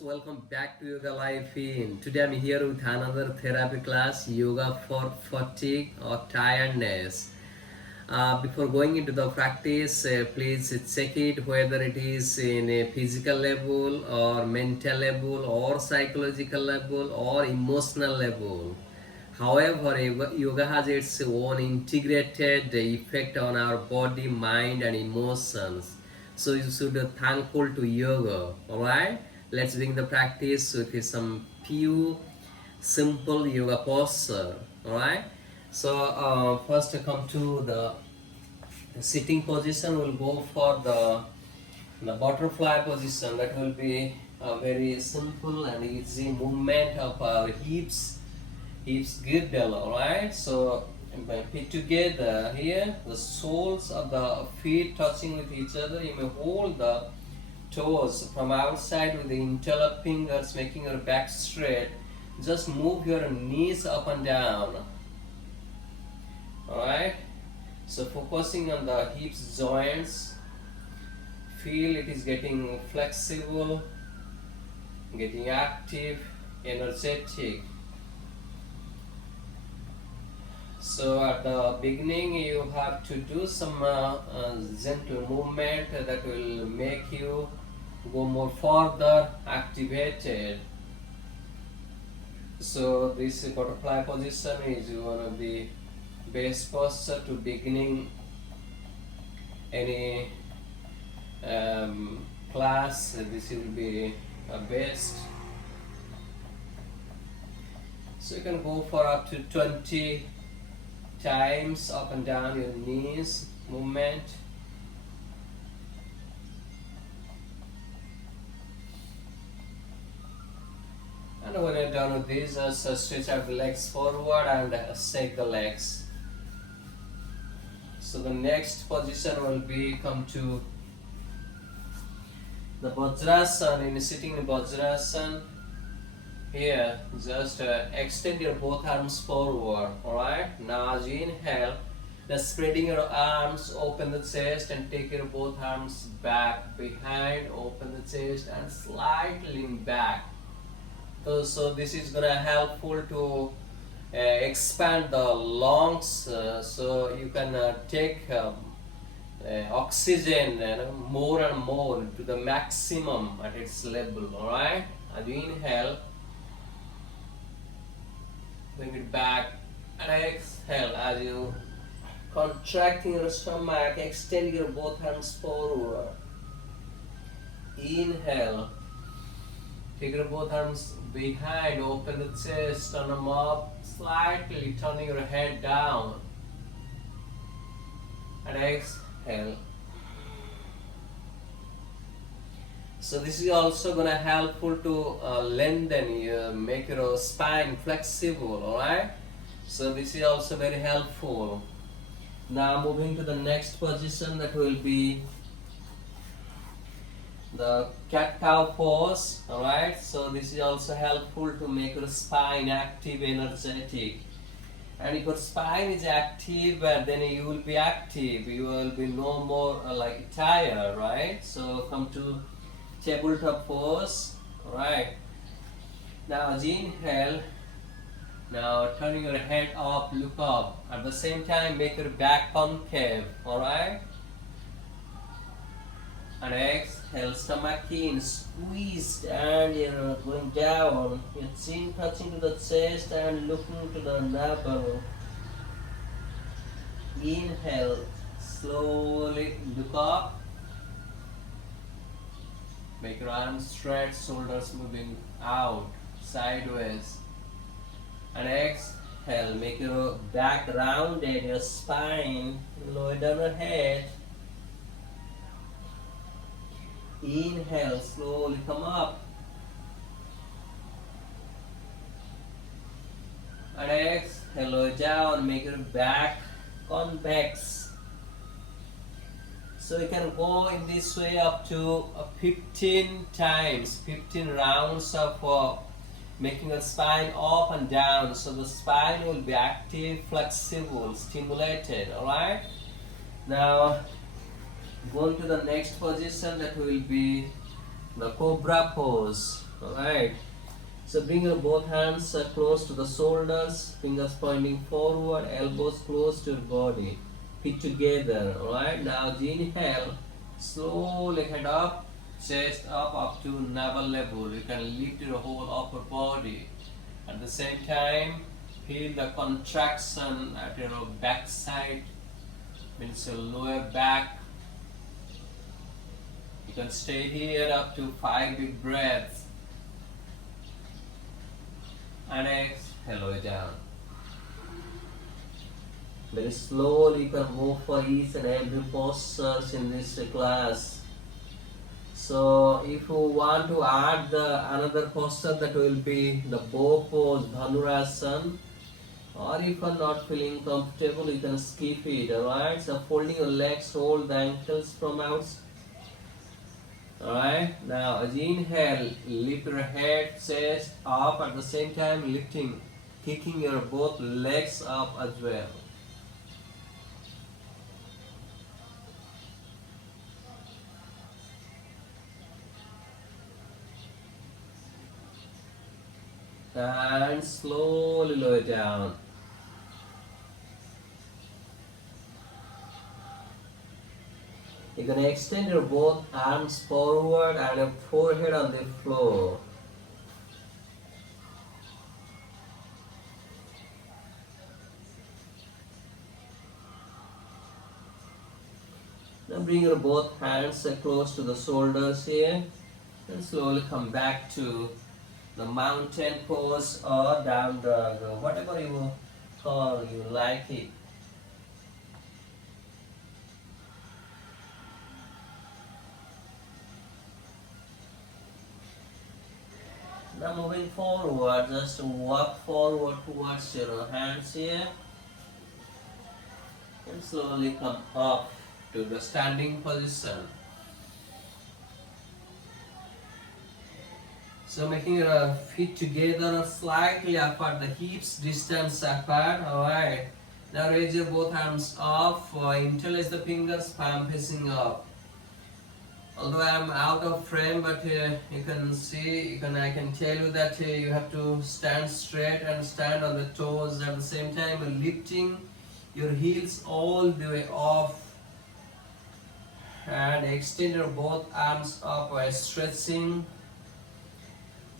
welcome back to Yogalivein. Today I'm here with another therapy class, Yoga for Fatigue or Tiredness. Before going into the practice, please check it whether it is in a physical level or mental level or psychological level or emotional level. However, yoga has its own integrated effect on our body, mind, and emotions. So you should be thankful to yoga. Alright? Let's begin the practice with some few simple yoga poses. Alright? So first to come to the sitting position, we'll go for the butterfly position. That will be a very simple and easy movement of our hips girdle. Alright, so feet together here, the soles of the feet touching with each other. You may hold the toes from outside with the interlock fingers, making your back straight. Just move your knees up and down. Alright, so focusing on the hips joints, feel it is getting flexible, getting active, energetic. So at the beginning you have to do some gentle movement that will make you go more further activated. So this butterfly position is one of the best posture to beginning any class. This will be a best. So you can go for up to 20 times up and down your knees movement. And when you're done with this, just stretch out the legs forward and shake the legs. So the next position will be come to the Vajrasana. In sitting in Vajrasana, here just extend your both arms forward. Alright, now as you inhale, just spreading your arms, open the chest and take your both arms back behind, open the chest and slightly lean back. So this is gonna helpful to expand the lungs, so you can take oxygen more and more to the maximum at its level. Alright, as you inhale, bring it back and exhale. As you contracting your stomach, extend your both hands forward. Inhale, take your both arms behind, open the chest, turn them up, slightly turning your head down. And exhale. So this is also gonna helpful to lengthen you, make your spine flexible. Alright, so this is also very helpful. Now moving to the next position, that will be the Cacti Pose. Alright, so this is also helpful to make your spine active, energetic. And if your spine is active, then you will be active. You will be no more like tired, right? So come to tabletop pose. Alright, now as you inhale, now turning your head up, look up. At the same time, make your back concave. Alright, and exhale, stomach in, squeezed, and you're going down. Your chin touching to the chest and looking to the navel. Inhale, slowly look up. Make your arms straight, shoulders moving out, sideways. And exhale, make your back rounded, your spine, lower down your head. Inhale, slowly come up. And exhale, lower down, make your back convex. So you can go in this way up to 15 times, 15 rounds of making the spine up and down. So the spine will be active, flexible, stimulated. Alright? Now going to the next position, that will be the Cobra Pose. Alright. So bring your both hands close to the shoulders, fingers pointing forward, elbows close to your body. Feet together. Alright. Now inhale. Slowly head up, chest up to navel level. You can lift your whole upper body. At the same time, feel the contraction at your back side, means your lower back. You can stay here up to 5 big breaths. And exhale it down. Very slowly you can move for each and every postures in this class. So if you want to add another posture, that will be the bow pose, Dhanurasana. Or if you are not feeling comfortable, you can skip it. Alright, so folding your legs, hold the ankles from outside. Alright, now as you inhale, lift your head, chest up, at the same time lifting, kicking your both legs up as well. And slowly lower down. You're going to extend your both arms forward and your forehead on the floor. Now bring your both hands close to the shoulders here and slowly come back to the mountain pose or down dog, whatever you call you like it. Now moving forward, just walk forward towards your hands here and slowly come up to the standing position. So making your feet together slightly apart, the hips distance apart. Alright. Now raise your both arms up, interlace the fingers, palm facing up. Although I am out of frame, but you can see, I can tell you that you have to stand straight and stand on the toes at the same time, lifting your heels all the way off and extend your both arms up by stretching.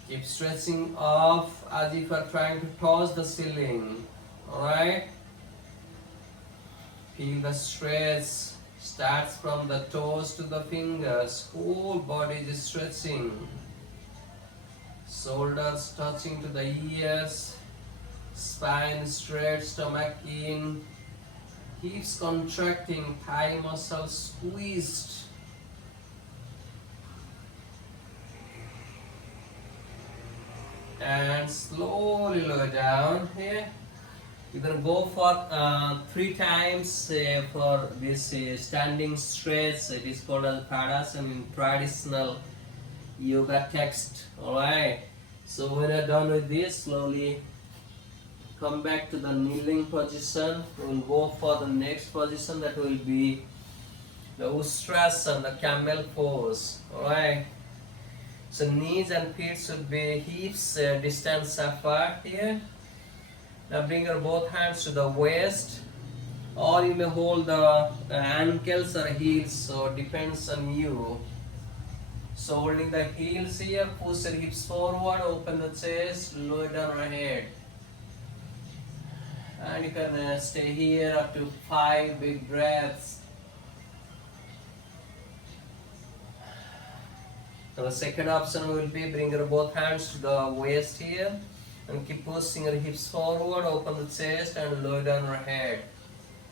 Keep stretching off as if you are trying to touch the ceiling. Alright? Feel the stretch. Starts from the toes to the fingers. Whole body is stretching. Shoulders touching to the ears. Spine straight, stomach in. Hips contracting, thigh muscles squeezed. And slowly lower down here. You're going to go for 3 times for this standing stretch. It is called as pranayama in traditional yoga text. Alright. So when you're done with this, slowly come back to the kneeling position. We'll go for the next position, that will be the Ustrasana, the Camel Pose. Alright. So knees and feet should be hips distance apart here. Now bring your both hands to the waist, or you may hold the ankles or heels, so depends on you. So holding the heels here, push your hips forward, open the chest, lower down your head. And you can stay here up to 5 big breaths. Now the second option will be bring your both hands to the waist here and keep pushing your hips forward, open the chest and lower down your head.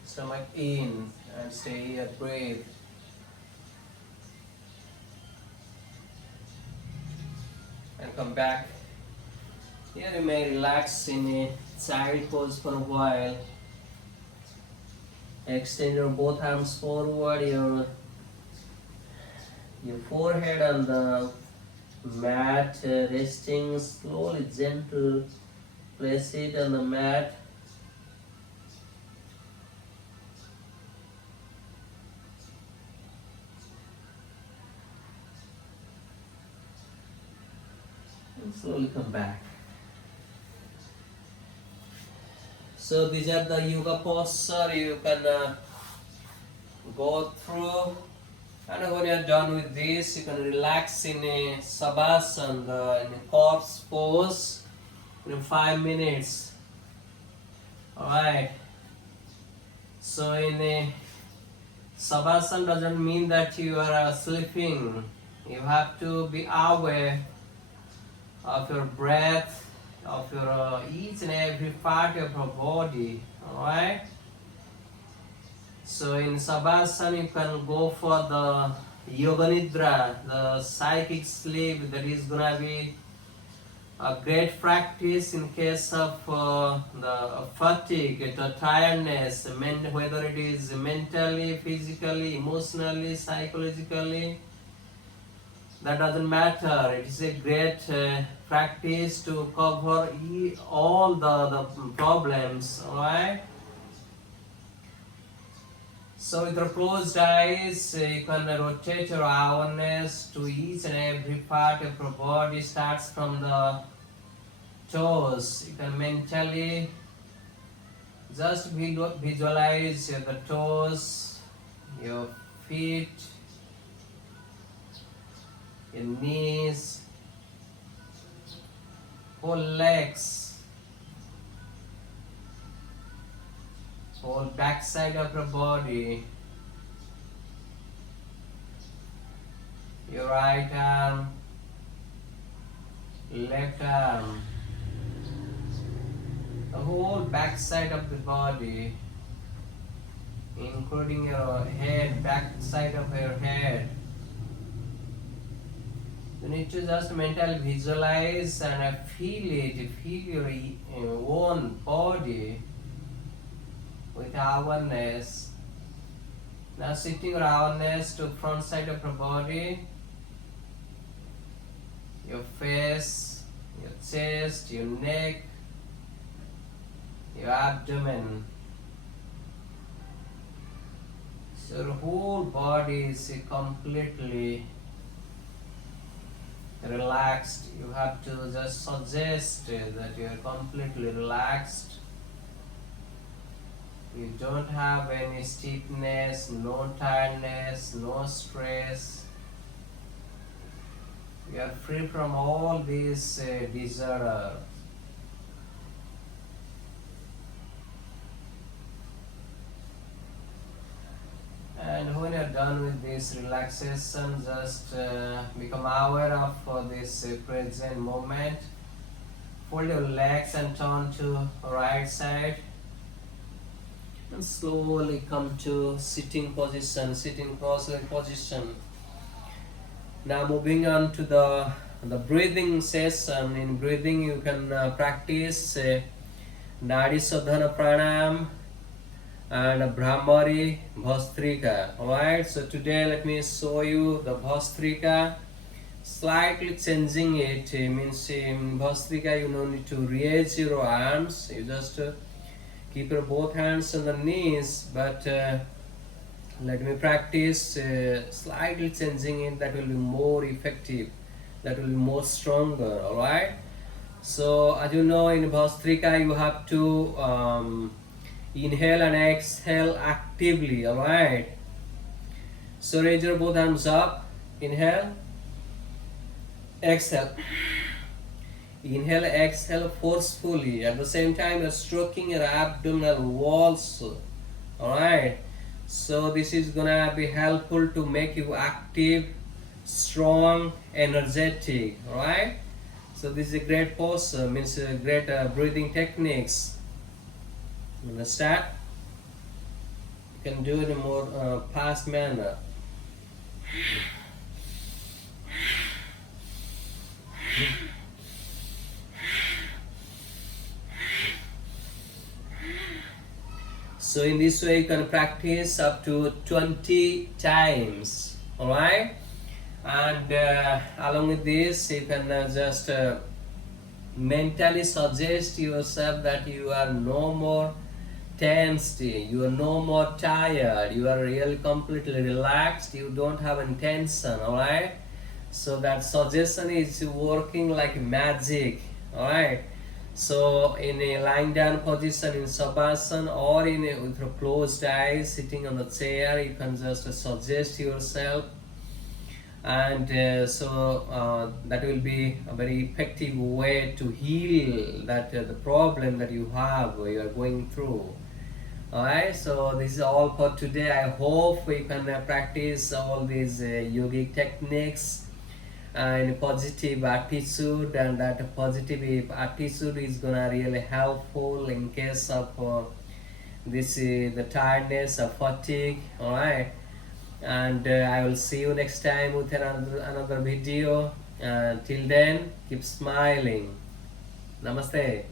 Stomach in and stay here, breathe. And come back. Here you may relax in a child pose for a while. Extend your both arms forward, your forehead on the mat, resting slowly, gentle. Place it on the mat. And slowly come back. So these are the yoga postures you can go through. And when you are done with this, you can relax in a Savasana, in a corpse pose in 5 minutes. Alright. So in a Savasana doesn't mean that you are sleeping. You have to be aware of your breath, of your each and every part of your body. Alright. So in Savasana you can go for the Yoga Nidra, the psychic sleep. That is gonna be a great practice in case of the fatigue, the tiredness, whether it is mentally, physically, emotionally, psychologically. That doesn't matter. It is a great practice to cover all the problems. Alright. So with your closed eyes, you can rotate your awareness to each and every part of your body. Starts from the toes. You can mentally just visualize the toes, your feet, your knees, whole legs, whole backside of your body, your right arm, left arm, the whole backside of the body, including your head, backside of your head. You need to just mentally visualize and feel it, feel your own body with awareness. Now shifting your awareness to front side of your body, your face, your chest, your neck, your abdomen. So your whole body is completely relaxed. You have to just suggest that you are completely relaxed. You don't have any stiffness, no tiredness, no stress. You are free from all these disorders. And when you are done with this relaxation, just become aware of this present moment. Fold your legs and turn to right side. And slowly come to sitting position, sitting cross-legged position. Now moving on to the breathing session. In breathing you can practice Nadi Sadhana Pranayama and Brahmari Bhastrika. Alright, so today let me show you the Bhastrika, slightly changing it. Means in Bhastrika you don't need to raise your arms, you just keep your both hands on the knees, but let me practice slightly changing it. That will be more effective, that will be more stronger. Alright, so as you know, in Bhastrika you have to inhale and exhale actively. Alright, so raise your both arms up, inhale, exhale. Inhale, exhale forcefully. At the same time, you're stroking your abdominal walls. Alright. So this is gonna be helpful to make you active, strong, energetic. Alright. So this is a great pose, means great breathing techniques. Understand? You can do it in a more fast manner. So in this way you can practice up to 20 times. Alright, and along with this you can just mentally suggest yourself that you are no more tensed, you are no more tired, you are really completely relaxed, you don't have any tension. Alright, So that suggestion is working like magic. All right. So in a lying down position in Shavasana, or in a, with your closed eyes sitting on the chair, you can just suggest yourself, and that will be a very effective way to heal that the problem that you are going through. Alright, so this is all for today. I hope we can practice all these yogic techniques and positive attitude, and that positive attitude is gonna really helpful in case of the tiredness or fatigue. Alright, and I will see you next time with another video. Till then, keep smiling. Namaste.